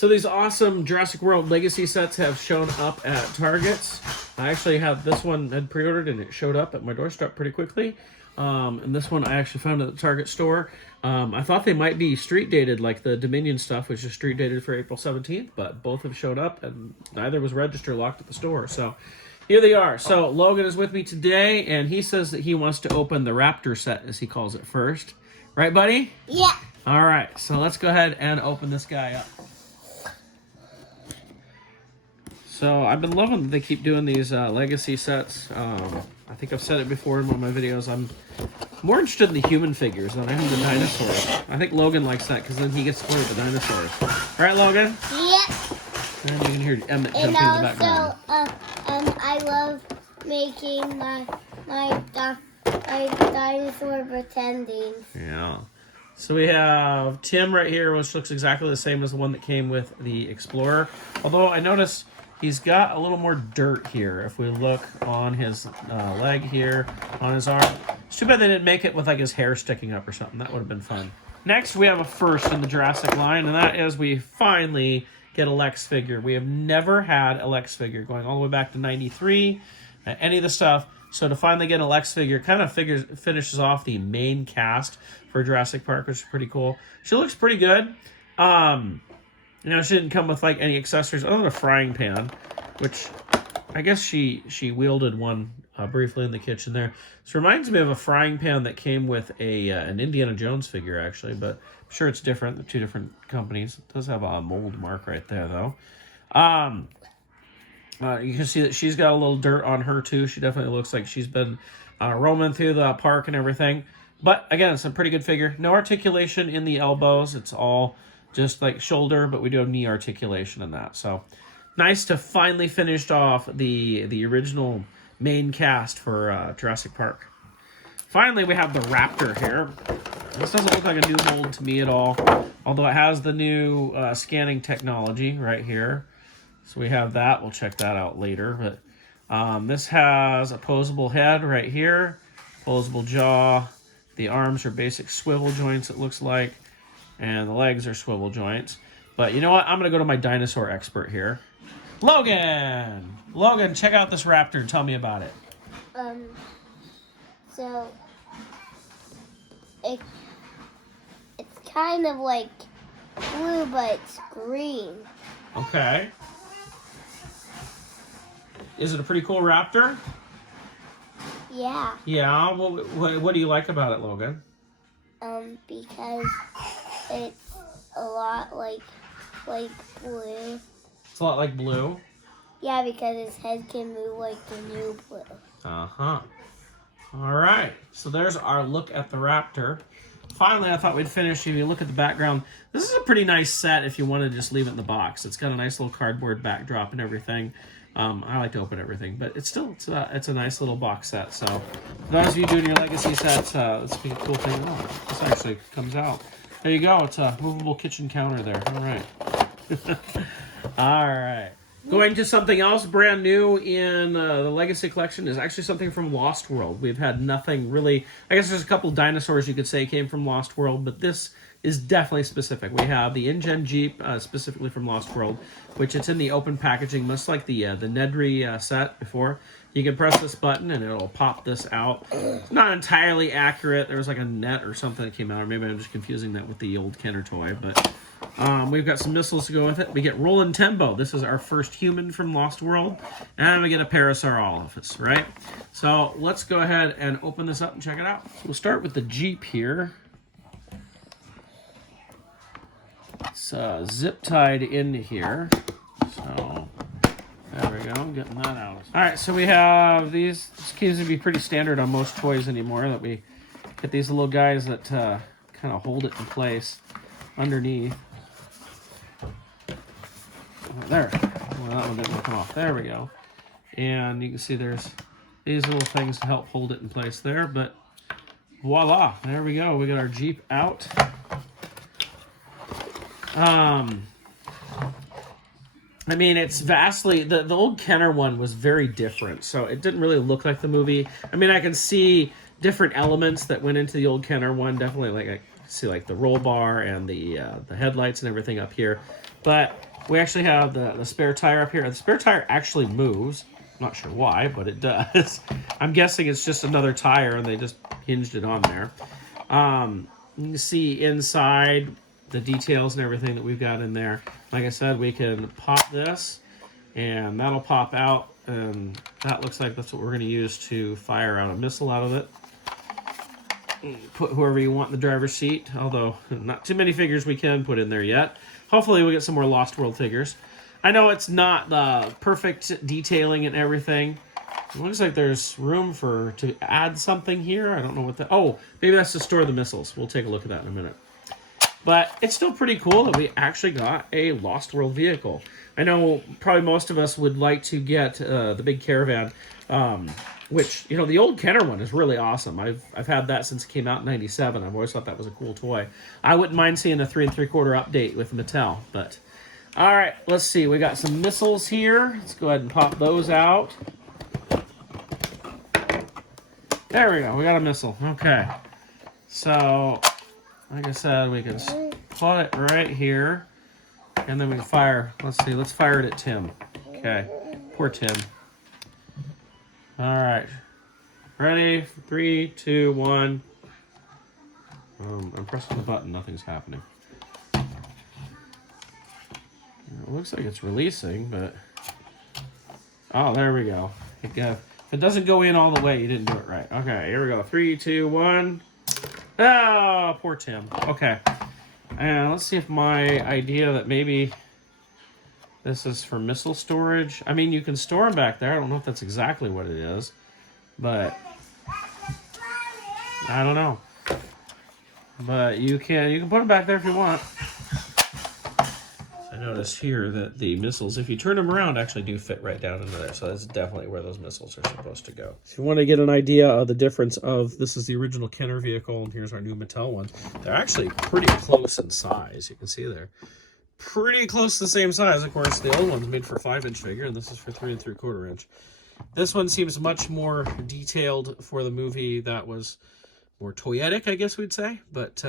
So these awesome Jurassic World Legacy sets have shown up at Targets. I actually have this one had pre-ordered and it showed up at my doorstep pretty quickly. And this one I actually found at the Target store. I thought they might be street dated like the Dominion stuff, which is street dated for April 17th, but both have showed up and neither was register locked at the store. So here they are. So Logan is with me today and he says that he wants to open the Raptor set, as he calls it, first. Right, buddy? Yeah. All right, so let's go ahead and open this guy up. So I've been loving that they keep doing these legacy sets. I think I've said it before in one of my videos. I'm more interested in the human figures than I am the dinosaurs. I think Logan likes that because then he gets to play with the dinosaurs. All right, Logan? Yep. And you can hear Emmett jumping And in the background. I love making my dinosaur pretending. Yeah. So we have Tim right here, which looks exactly the same as the one that came with the Explorer. Although I notice he's got a little more dirt here. If we look on his leg here, on his arm. It's too bad they didn't make it with like his hair sticking up or something. That would have been fun. Next, we have a first in the Jurassic line, and that is we finally get a Lex figure. We have never had a Lex figure going all the way back to 93, any of the stuff. So to finally get a Lex figure kind of finishes off the main cast for Jurassic Park, which is pretty cool. She looks pretty good. You know, she didn't come with like any accessories other than a frying pan, which I guess she wielded one briefly in the kitchen there. This reminds me of a frying pan that came with an Indiana Jones figure, actually, but I'm sure it's different. They're two different companies. It does have a mold mark right there, though. You can see that she's got a little dirt on her, too. She definitely looks like she's been roaming through the park and everything. But, again, it's a pretty good figure. No articulation in the elbows. It's all just like shoulder, but we do have knee articulation in that. So, nice to finally finish off the original main cast for Jurassic Park. Finally, we have the Raptor here. This doesn't look like a new mold to me at all, although it has the new scanning technology right here. So we have that. We'll check that out later. But this has a posable head right here, posable jaw. The arms are basic swivel joints, it looks like, and the legs are swivel joints. But you know what? I'm going to go to my dinosaur expert here. Logan! Logan, check out this Raptor and tell me about it. So it's kind of like blue, but it's green. Okay. Is it a pretty cool Raptor? Yeah. Yeah. What do you like about it, Logan? Because it's a lot like blue. It's a lot like blue. Yeah, because his head can move like the new blue. Uh-huh. All right. So there's our look at the Raptor. Finally, I thought we'd finish. If you look at the background, this is a pretty nice set if you want to just leave it in the box. It's got a nice little cardboard backdrop and everything. I like to open everything, but it's a nice little box set. So for those of you doing your legacy sets, this would be a cool thing. Oh, this actually comes out. There you go. It's a movable kitchen counter there. All right. All right. Going to something else brand new in the Legacy Collection is actually something from Lost World. We've had nothing really... I guess there's a couple dinosaurs you could say came from Lost World, but this is definitely specific. We have the InGen Jeep, specifically from Lost World, which it's in the open packaging, much like the Nedry set before. You can press this button and it'll pop this out. It's not entirely accurate. There was like a net or something that came out, or maybe I'm just confusing that with the old Kenner toy, but... we've got some missiles to go with it. We get Roland Tembo. This is our first human from Lost World. And we get a Parasaurolophus, right? So let's go ahead and open this up and check it out. So we'll start with the Jeep here. It's zip-tied into here. So there we go, getting that out. All right, so we have these. This seems to be pretty standard on most toys anymore, that we get these little guys that kind of hold it in place underneath. There. Well, that one didn't come off. There we go. And you can see there's these little things to help hold it in place there. But voila. There we go. We got our Jeep out. I mean, it's vastly... The old Kenner one was very different. So it didn't really look like the movie. I mean, I can see different elements that went into the old Kenner one. Definitely, like, I see like the roll bar and the headlights and everything up here. But We actually have the spare tire up here. The spare tire actually moves. I'm not sure why, but it does. I'm guessing it's just another tire and they just hinged it on there. You can see inside the details and everything that we've got in there. Like I said, we can pop this and that'll pop out, and that looks like that's what we're going to use to fire out a missile out of it. Put whoever you want in the driver's seat, although not too many figures we can put in there yet. Hopefully we'll get some more Lost World figures. I know it's not the perfect detailing and everything. It looks like there's room to add something here. I don't know what that... Oh, maybe that's to store the missiles. We'll take a look at that in a minute. But it's still pretty cool that we actually got a Lost World vehicle. I know probably most of us would like to get the big caravan, which, you know, the old Kenner one is really awesome. I've had that since it came out in '97. I've always thought that was a cool toy. I wouldn't mind seeing a 3 3/4 update with Mattel, but... All right, let's see. We got some missiles here. Let's go ahead and pop those out. There we go. We got a missile. Okay. So, like I said, we can put it right here. And then we can fire. Let's see. Let's fire it at Tim. Okay. Poor Tim. All right. Ready? 3, 2, 1. I'm pressing the button. Nothing's happening. It looks like it's releasing, but... Oh, there we go. If it doesn't go in all the way, you didn't do it right. Okay, here we go. 3, 2, 1. Oh, poor Tim. Okay. And let's see if my idea that maybe this is for missile storage. I mean, you can store them back there. I don't know if that's exactly what it is, but I don't know. But you can put them back there if you want. I noticed here that the missiles, if you turn them around, actually do fit right down into there. So that's definitely where those missiles are supposed to go. If you want to get an idea of the difference of, this is the original Kenner vehicle, and here's our new Mattel one. They're actually pretty close in size. You can see they're pretty close to the same size. Of course, the old one's made for 5-inch figure, and this is for 3 3/4 inch. This one seems much more detailed for the movie. That was more toyetic, I guess we'd say. But,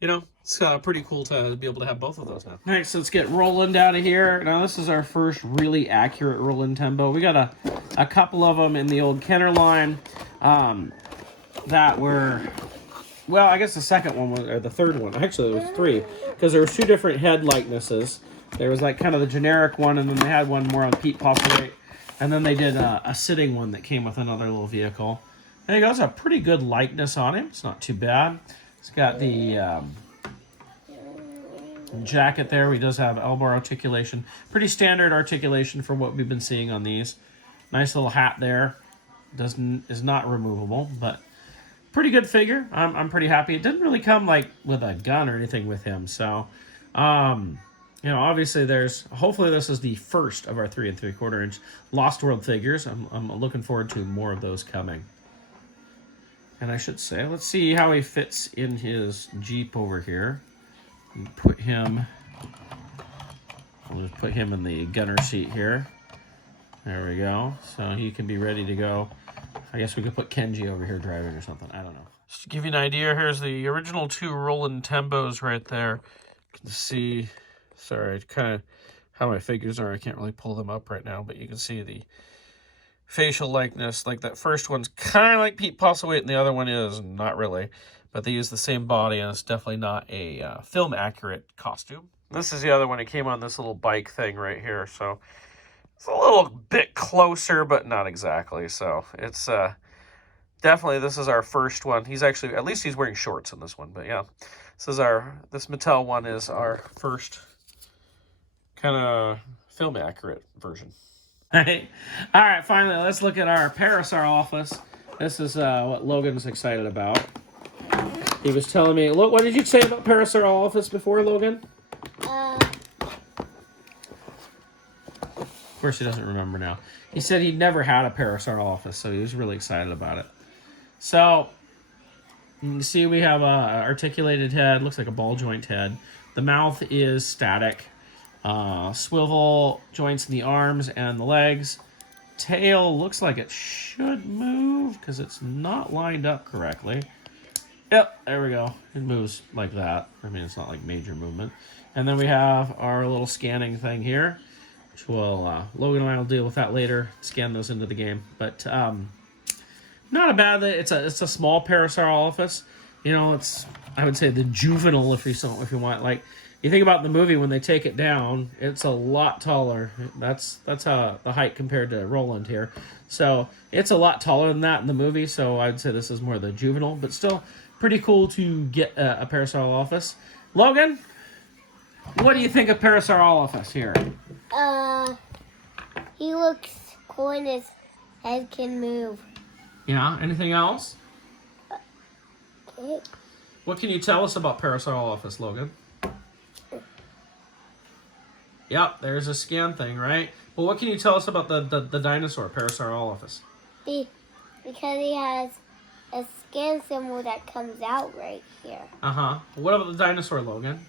you know, it's pretty cool to be able to have both of those now. All right, so let's get Roland out of here. Now, this is our first really accurate Roland Tembo. We got a couple of them in the old Kenner line that were, well, I guess the second one was, or the third one. Actually, there was 3, because there was 2 different head likenesses. There was like kind of the generic one, and then they had one more on Pete Postlethwaite. And then they did a sitting one that came with another little vehicle. There you go. It's a pretty good likeness on him. It's not too bad. It's got the jacket there. He does have elbow articulation. Pretty standard articulation for what we've been seeing on these. Nice little hat there. Is not removable, but pretty good figure. I'm pretty happy. It didn't really come like with a gun or anything with him. So, you know, obviously hopefully this is the first of our 3 3/4 inch Lost World figures. I'm looking forward to more of those coming. And I should say, let's see how he fits in his Jeep over here. We'll just put him in the gunner seat here. There we go. So he can be ready to go. I guess we could put Kenji over here driving or something. I don't know. Just to give you an idea, here's the original 2 Roland Tembos right there. You can see, sorry, kind of how my figures are. I can't really pull them up right now, but you can see the facial likeness. Like that first one's kind of like Pete Postlethwaite, and the other one is not really. But they use the same body, and it's definitely not a film-accurate costume. This is the other one. It came on this little bike thing right here, so it's a little bit closer, but not exactly. So it's definitely, this is our first one. He's actually, at least he's wearing shorts in this one, but yeah. This Mattel one is our first kind of film-accurate version. All right, finally, let's look at our Parasaur office. This is what Logan's excited about. He was telling me, look, what did you say about Parasaur office before, Logan? Of course, he doesn't remember now. He said he'd never had a Parasaur office, so he was really excited about it. So, you can see we have a articulated head, looks like a ball joint head. The mouth is static. Swivel joints in the arms and the legs. Tail looks like it should move because it's not lined up correctly. Yep, there we go. It moves like that. I mean, it's not like major movement. And then we have our little scanning thing here, which will, Logan and I will deal with that later, scan those into the game. But not a bad, it's a small Parasaurolophus. You know, it's, I would say the juvenile if you want. Like, you think about the movie when they take it down, it's a lot taller. That's the height compared to Roland here. So it's a lot taller than that in the movie. So I'd say this is more the juvenile, but still pretty cool to get a Parasaurolophus. Logan, what do you think of Parasaurolophus here? He looks cool and his head can move. Yeah. Anything else? Okay. What can you tell us about Parasaurolophus, Logan? Yep, there's a scan thing, right? Well, what can you tell us about the dinosaur, Parasaurolophus? Because he has a scan symbol that comes out right here. Uh-huh. What about the dinosaur, Logan?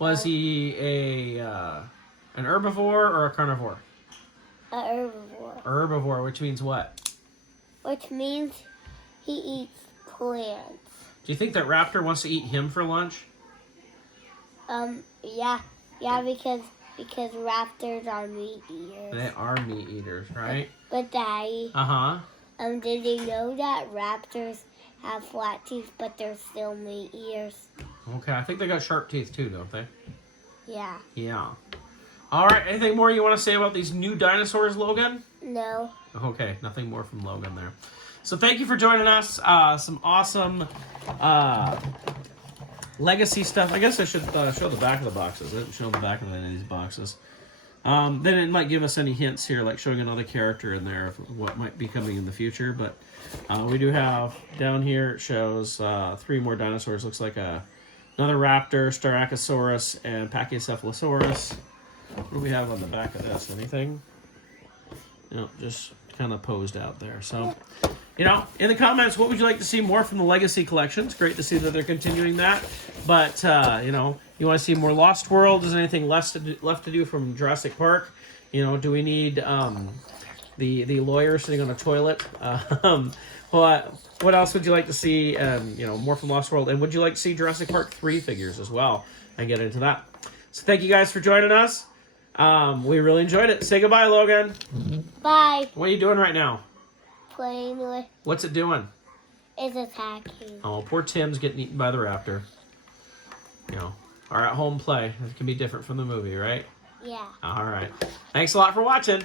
Was he an herbivore or a carnivore? A herbivore. Herbivore, which means what? Which means he eats plants. Do you think that raptor wants to eat him for lunch? Yeah, because raptors are meat eaters. They are meat eaters, right? But Daddy, Uh-huh. did you know that raptors have flat teeth, but they're still meat eaters? Okay, I think they got sharp teeth too, don't they? Yeah. Yeah. All right, anything more you want to say about these new dinosaurs, Logan? No. Okay, nothing more from Logan there. So thank you for joining us. Some awesome legacy stuff. I guess I should show the back of the boxes. I didn't show the back of any of these boxes. Then it might give us any hints here, like showing another character in there of what might be coming in the future. But we do have, down here it shows 3 more dinosaurs. Looks like another raptor, Styracosaurus, and Pachycephalosaurus. What do we have on the back of this? Anything? No, just kind of posed out there. So, you know, in the comments, what would you like to see more from the Legacy Collection? It's great to see that they're continuing that. But, you know, you want to see more Lost World? Is there anything left to do from Jurassic Park? You know, do we need the lawyer sitting on a toilet? What else would you like to see, you know, more from Lost World? And would you like to see Jurassic Park 3 figures as well? And get into that. So thank you guys for joining us. We really enjoyed it. Say goodbye, Logan. Bye. What are you doing right now? Playing with. What's it doing? It's attacking. Oh, poor Tim's getting eaten by the raptor. You know, our at-home play. It can be different from the movie, right? Yeah. All right. Thanks a lot for watching.